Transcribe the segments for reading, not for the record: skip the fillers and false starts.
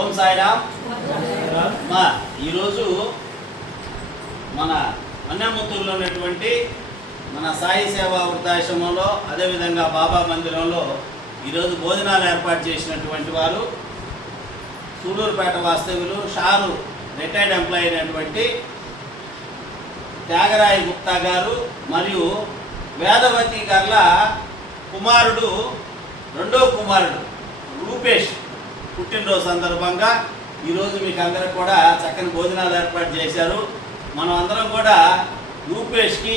ఓం సాయిరామ్. ఈరోజు మన అన్నమూతుల్లో ఉన్నటువంటి మన సాయి సేవా వృద్ధాశ్రమంలో అదేవిధంగా బాబా మందిరంలో ఈరోజు భోజనాలు ఏర్పాటు చేసినటువంటి వారు సూడూరుపేట వాస్తవ్యులు షారు రిటైర్డ్ ఎంప్లాయీ అయినటువంటి త్యాగరాయ గుప్తా గారు మరియు వేదవతి గార్ల కుమారుడు రెండో కుమారుడు రూపేష్ పుట్టినరోజు సందర్భంగా ఈరోజు మీకు అందరికి కూడా చక్కని భోజనాలు ఏర్పాటు చేశారు. మనం అందరం కూడా రూపేష్కి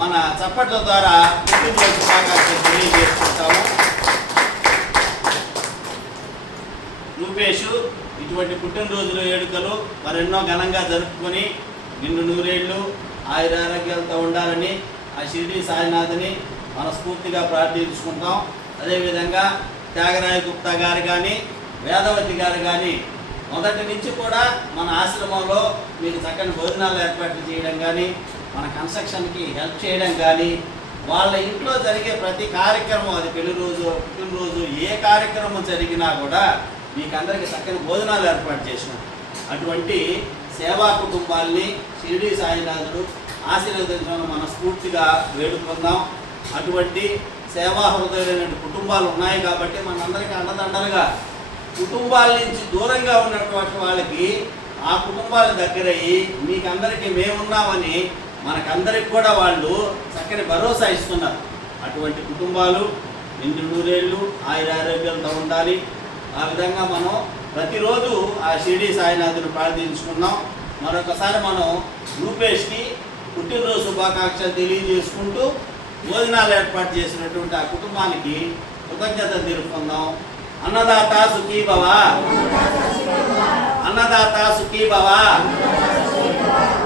మన చప్పట్ల ద్వారా పుట్టినరోజు శుభాకాంక్షలు తెలియజేసుకుంటాము. రూపేష్ ఇటువంటి పుట్టినరోజులు వేడుకలు మరెన్నో ఘనంగా జరుపుకొని నిన్ను నూరేళ్ళు ఆయురారోగ్యాలతో ఉండాలని ఆ షిరిడి సాయినాథ్ని మనస్ఫూర్తిగా ప్రార్థించుకుంటాం. అదేవిధంగా త్యాగరాయ గుప్తా గారు కానీ వేదవతి గారు కానీ మొదటి నుంచి కూడా మన ఆశ్రమంలో మీకు చక్కని భోజనాలు ఏర్పాట్లు చేయడం కానీ మన కన్స్ట్రక్షన్కి హెల్ప్ చేయడం కానీ వాళ్ళ ఇంట్లో జరిగే ప్రతి కార్యక్రమం, అది పెళ్లి రోజు పుట్టినరోజు ఏ కార్యక్రమం జరిగినా కూడా మీకు అందరికీ చక్కని భోజనాలు ఏర్పాటు చేసినాం. అటువంటి సేవా కుటుంబాల్ని షిరిడి సాయినాథుడు ఆశీర్వదించడం మనస్ఫూర్తిగా వేడుకుందాం. అటువంటి సేవా హృదయమైన కుటుంబాలు ఉన్నాయి కాబట్టి మనందరికీ అండదండలుగా కుటుంబాల నుంచి దూరంగా ఉన్నటువంటి వాళ్ళకి ఆ కుటుంబాల దగ్గరయ్యి మీకందరికీ మేమున్నామని మనకందరికి కూడా వాళ్ళు చక్కని భరోసా ఇస్తున్నారు. అటువంటి కుటుంబాలు నిండు నూరేళ్ళు ఆయురారోగ్యాలతో ఉండాలి. ఆ విధంగా మనం ప్రతిరోజు ఆ షిరిడి సాయినాథుని ప్రార్థించుకున్నాం. మరొకసారి మనం రూపేష్కి పుట్టినరోజు శుభాకాంక్షలు తెలియజేసుకుంటూ భోజనాలు ఏర్పాటు చేసినటువంటి ఆ కుటుంబానికి కృతజ్ఞత తెలుపుకుందాం. అన్నదాత సుఖీ భవ, అన్నదాత సుఖీ భవ,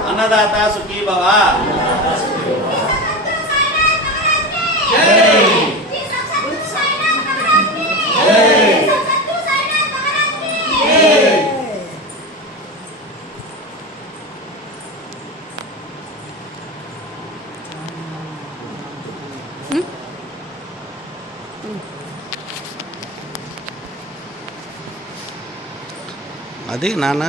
అన్నదాత సుఖీ భవ. అది నాన్న